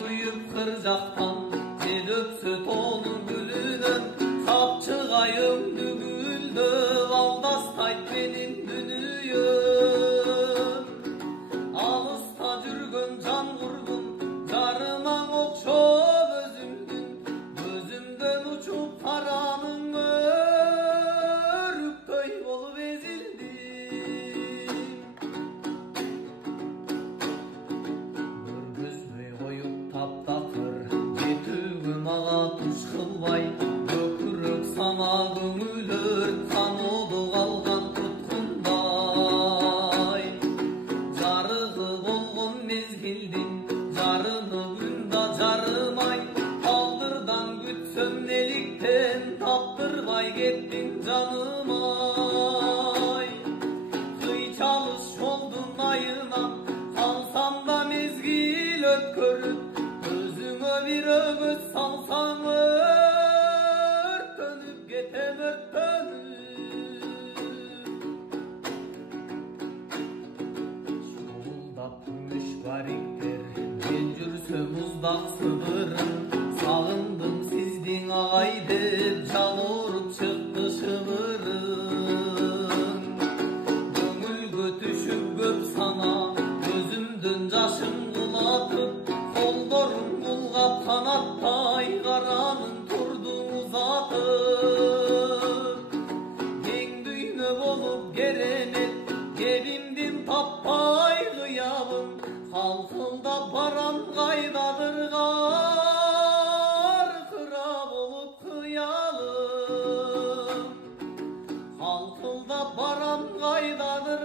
duyup kır jaktan, jel öpsö тоонун гүлүнөн, капчыгайым дүгүлдөп алдастайт менин дүнүйөм. Алыста жүргөн жан курдум, жарымаң окшоп өзүмдүн, өзүмдөн учуп тараның өрүктөй болуп эзилдим. Көргөзбөй коюп таптакыр, жетүүгө мага туш кылбай, көкүрөк сана көңүлөр каноодо калган туткундай. Жарыгы болгон мезгилдин жарыныбында жарымай, алдырдан күтсөм неликтен таптырбай кеттиң жаным-ай. Кыйчалыш жолдун айынан калсам да мезгил өткөрүп, өзүңө бир өгөз салсаң өртөнүп кетем, өртөнүп. Шуулдап күмүш бариктер, мен жүрсөм уздак сыбырым, сагындым сиздин агай деп жалооруп чыкты шыбырым. Көңүлгө түшүп көп сана, көзүмдөн жашым кулатып, колдорум булгап канаттай каранын турду узатып. Кең дүйнө болуп керемет, кебимдин таппай кыябын, калкылдап барам кайдадыр каркыра болуп кыялым. Калкылдап барам кайдадыр